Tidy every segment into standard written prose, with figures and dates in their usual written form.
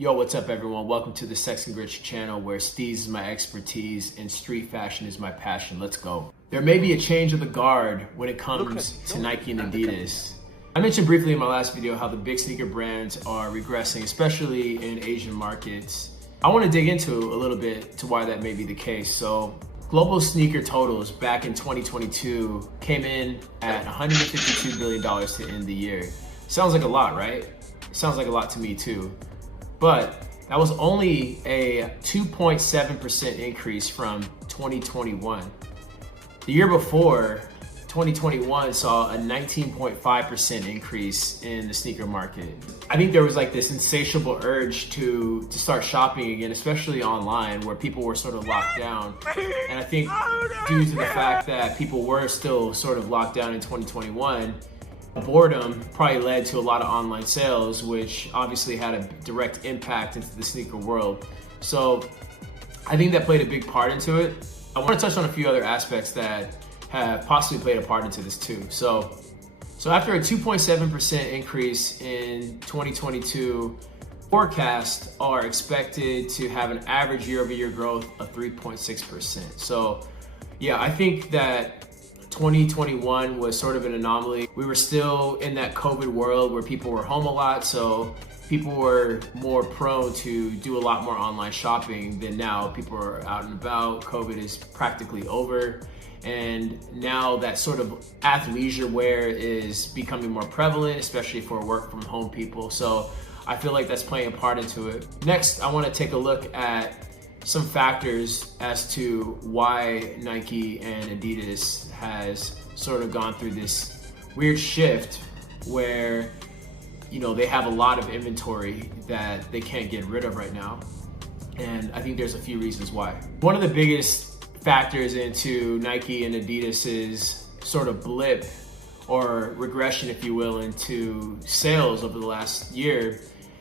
Yo, what's up everyone? Welcome to the Sex and Grits channel where steez is my expertise and street fashion is my passion. Let's go. There may be a change of the guard when it comes to Nike and Adidas. I mentioned briefly in my last video how the big sneaker brands are regressing, especially in Asian markets. I want to dig into a little bit to why that may be the case. So global sneaker totals back in 2022 came in at $152 billion to end the year. Sounds like a lot, right? It sounds like a lot to me too. But that was only a 2.7% increase from 2021. The year before, 2021 saw a 19.5% increase in the sneaker market. I think there was like this insatiable urge to start shopping again, especially online where people were sort of locked down. And I think due to the fact that people were still sort of locked down in 2021, boredom probably led to a lot of online sales, which obviously had a direct impact into the sneaker world. So I think that played a big part into it. I want to touch on a few other aspects that have possibly played a part into this too. So after a 2.7% increase in 2022, forecasts are expected to have an average year-over-year growth of 3.6%. So yeah, I think that 2021 was sort of an anomaly. We were still in that COVID world where people were home a lot, so people were more prone to do a lot more online shopping than now. People are out and about, COVID is practically over, and now that sort of athleisure wear is becoming more prevalent, especially for work from home people. So I feel like that's playing a part into it. Next, I want to take a look at some factors as to why Nike and Adidas has sort of gone through this weird shift where, you know, they have a lot of inventory that they can't get rid of right now. And I think there's a few reasons why. One of the biggest factors into Nike and Adidas's sort of blip or regression, if you will, into sales over the last year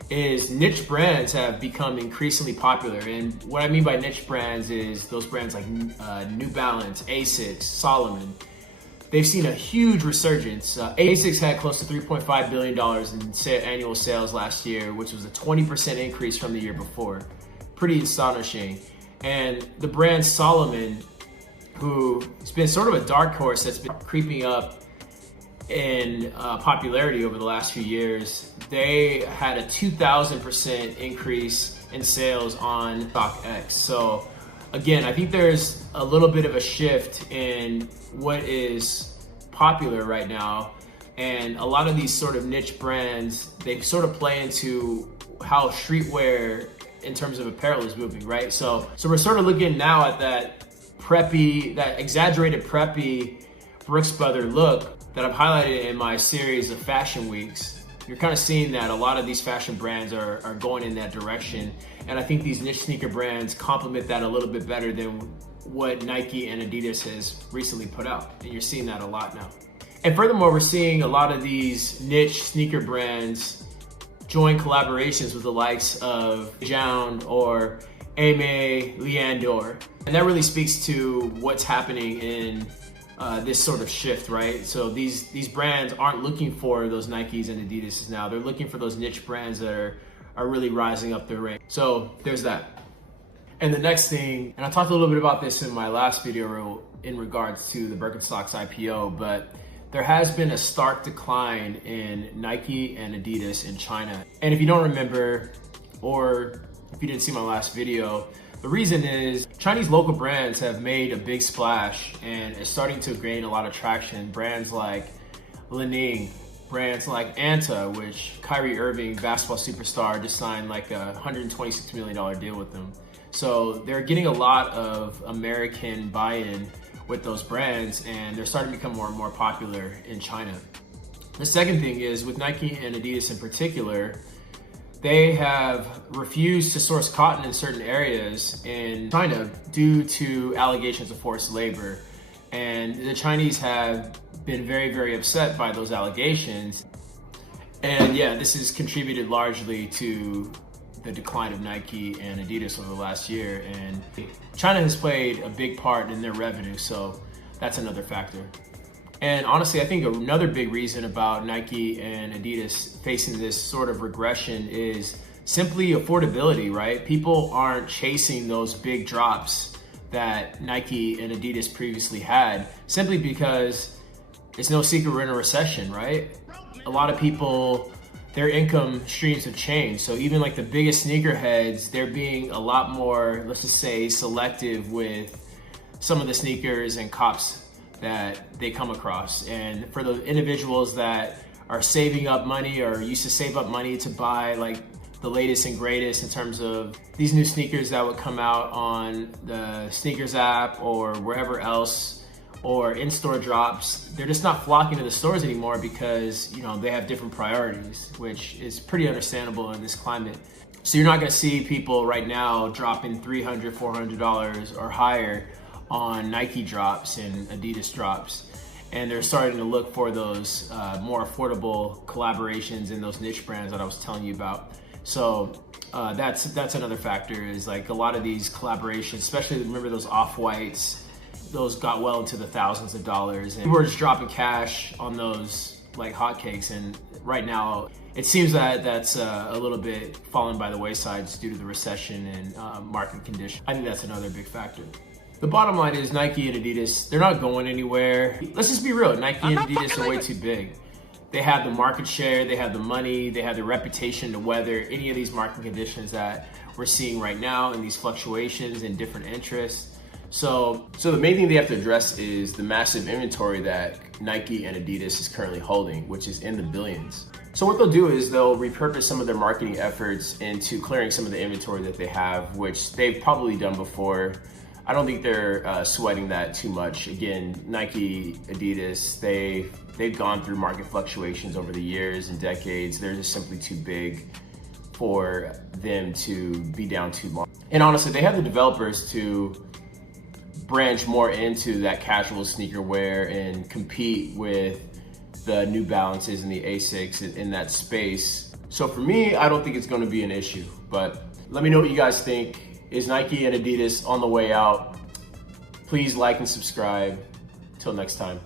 is niche brands have become increasingly popular. And what I mean by niche brands is those brands like New Balance, Asics, Salomon. They've seen a huge resurgence. Asics had close to $3.5 billion in annual sales last year, which was a 20% increase from the year before. Pretty astonishing. And the brand Salomon, who has been sort of a dark horse that's been creeping up in popularity over the last few years, they had a 2,000% increase in sales on StockX. So again, I think there's a little bit of a shift in what is popular right now. And a lot of these sort of niche brands, they sort of play into how streetwear in terms of apparel is moving, right? So we're sort of looking now at that preppy, that exaggerated preppy Brooks Brothers look that I've highlighted in my series of fashion weeks. You're kind of seeing that a lot of these fashion brands are going in that direction. And I think these niche sneaker brands complement that a little bit better than what Nike and Adidas has recently put out. And you're seeing that a lot now. And furthermore, we're seeing a lot of these niche sneaker brands join collaborations with the likes of Jound or Aimé Leandor. And that really speaks to what's happening in this sort of shift, right? So these brands aren't looking for those Nikes and Adidas now. They're looking for those niche brands that are really rising up their range. So there's that. And the next thing, and I talked a little bit about this in my last video in regards to the Birkenstocks IPO, but there has been a stark decline in Nike and Adidas in China. And if you don't remember, or if you didn't see my last video, the reason is Chinese local brands have made a big splash and is starting to gain a lot of traction. Brands like Li-Ning, brands like Anta, which Kyrie Irving, basketball superstar, just signed like a $126 million deal with them. So they're getting a lot of American buy-in with those brands, and they're starting to become more and more popular in China. The second thing is with Nike and Adidas in particular, they have refused to source cotton in certain areas in China due to allegations of forced labor. And the Chinese have been very, very upset by those allegations. And yeah, this has contributed largely to the decline of Nike and Adidas over the last year. And China has played a big part in their revenue, so that's another factor. And honestly, I think another big reason about Nike and Adidas facing this sort of regression is simply affordability, right? People aren't chasing those big drops that Nike and Adidas previously had, simply because it's no secret we're in a recession, right? A lot of people, their income streams have changed. So even like the biggest sneakerheads, they're being a lot more, let's just say, selective with some of the sneakers and cops that they come across. And for the individuals that are saving up money or used to save up money to buy like the latest and greatest in terms of these new sneakers that would come out on the sneakers app or wherever else, or in-store drops, they're just not flocking to the stores anymore because, you know, they have different priorities, which is pretty understandable in this climate. So you're not gonna see people right now dropping $300, $400 or higher on Nike drops and Adidas drops. And they're starting to look for those more affordable collaborations in those niche brands that I was telling you about. So that's another factor, is like a lot of these collaborations, especially remember those Off-Whites, those got well into the thousands of dollars, and people are just dropping cash on those like hotcakes. And right now it seems that that's a little bit fallen by the wayside due to the recession and market conditions. I think that's another big factor. The bottom line is Nike and Adidas, they're not going anywhere. Let's just be real, Nike and Adidas are way too big. They have the market share, they have the money, they have the reputation to weather any of these market conditions that we're seeing right now, and these fluctuations in different interests. So the main thing they have to address is the massive inventory that Nike and Adidas is currently holding, which is in the billions. So what they'll do is they'll repurpose some of their marketing efforts into clearing some of the inventory that they have, which they've probably done before. I don't think they're sweating that too much. Again, Nike, Adidas, they've gone through market fluctuations over the years and decades. They're just simply too big for them to be down too long. And honestly, they have the developers to branch more into that casual sneaker wear and compete with the New Balances and the Asics in that space. So for me, I don't think it's going to be an issue, but let me know what you guys think. Is Nike and Adidas on the way out? Please like and subscribe. Till next time.